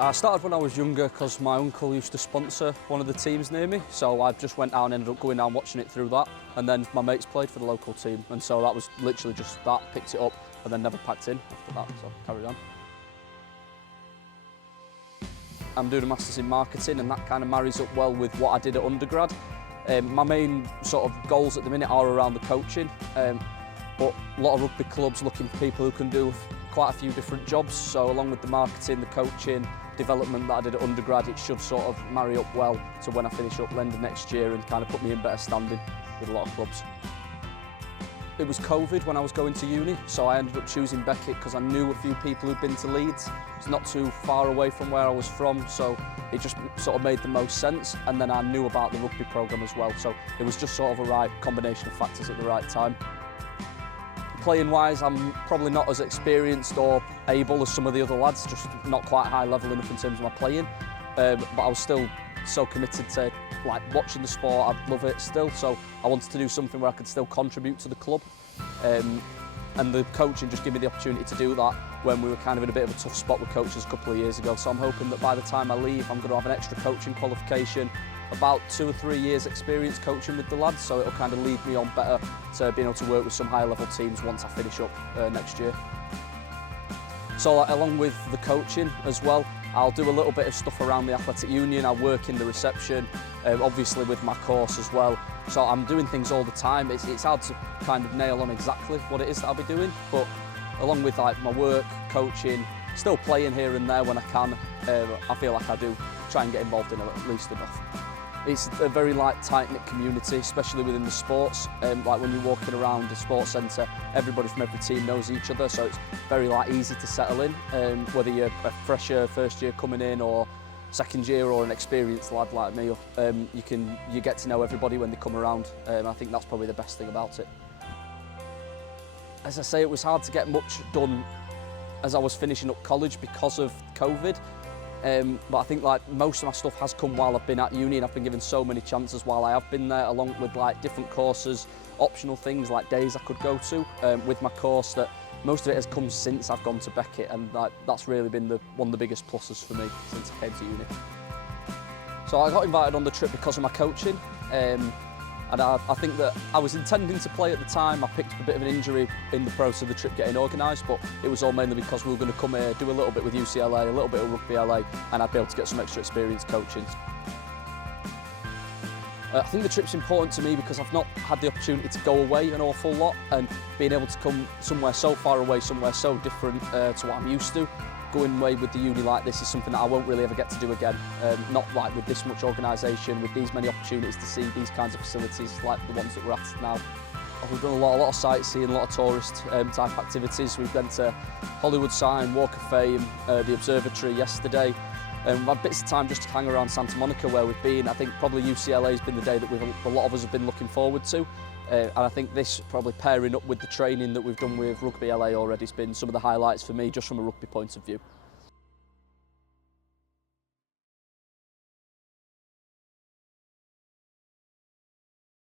I started when I was younger because my uncle used to sponsor one of the teams near me, so I just went down and ended up going down watching it through that, and then my mates played for the local team, and so that was literally just that, picked it up and then never packed in after that, so carried on. I'm doing a Masters in Marketing, and that kind of marries up well with what I did at undergrad. My main sort of goals at the minute are around the coaching, but a lot of rugby clubs looking for people who can do quite a few different jobs, so along with the marketing, the coaching, development that I did at undergrad, it should sort of marry up well to when I finish up end of next year and kind of put me in better standing with a lot of clubs. It was COVID when I was going to uni, so I ended up choosing Beckett because I knew a few people who'd been to Leeds. It's not too far away from where I was from, so it just sort of made the most sense, and then I knew about the rugby programme as well, so it was just sort of a right combination of factors at the right time. Playing wise, I'm probably not as experienced or able as some of the other lads, just not quite high level enough in terms of my playing, but I was still so committed to watching the sport. I love it still, so I wanted to do something where I could still contribute to the club, and the coaching just gave me the opportunity to do that when we were kind of in a bit of a tough spot with coaches a couple of years ago. So I'm hoping that by the time I leave, I'm going to have an extra coaching qualification, about 2 or 3 years experience coaching with the lads, so it'll kind of lead me on better to being able to work with some higher level teams once I finish up next year. So along with the coaching as well, I'll do a little bit of stuff around the athletic union. I work in the reception, obviously with my course as well, so I'm doing things all the time. It's hard to kind of nail on exactly what it is that I'll be doing, but along with my work, coaching, still playing here and there when I can, I feel like I do try and get involved in it at least enough. It's a very tight-knit community, especially within the sports. When you're walking around the sports centre, everybody from every team knows each other, so it's very easy to settle in. Whether you're a fresher, first year coming in, or second year, or an experienced lad like me, you get to know everybody when they come around. I think that's probably the best thing about it. As I say, it was hard to get much done as I was finishing up college because of COVID. But I think most of my stuff has come while I've been at uni, and I've been given so many chances while I have been there, along with different courses, optional things like days I could go to with my course, that most of it has come since I've gone to Beckett, and that's really been one of the biggest pluses for me since I came to uni. So I got invited on the trip because of my coaching, and I think that I was intending to play at the time. I picked up a bit of an injury in the process of the trip getting organised, but it was all mainly because we were going to come here, do a little bit with UCLA, a little bit of Rugby LA, and I'd be able to get some extra experience coaching. I think the trip's important to me because I've not had the opportunity to go away an awful lot, and being able to come somewhere so far away, somewhere so different to what I'm used to, going away with the uni like this is something that I won't really ever get to do again. Not with this much organisation, with these many opportunities to see these kinds of facilities like the ones that we're at now. We've done a lot of sightseeing, a lot of tourist type activities. We've been to Hollywood Sign, Walk of Fame, the Observatory yesterday. We've had bits of time just to hang around Santa Monica where we've been. I think probably UCLA has been the day that a lot of us have been looking forward to. And I think this, probably pairing up with the training that we've done with Rugby LA already, has been some of the highlights for me just from a rugby point of view.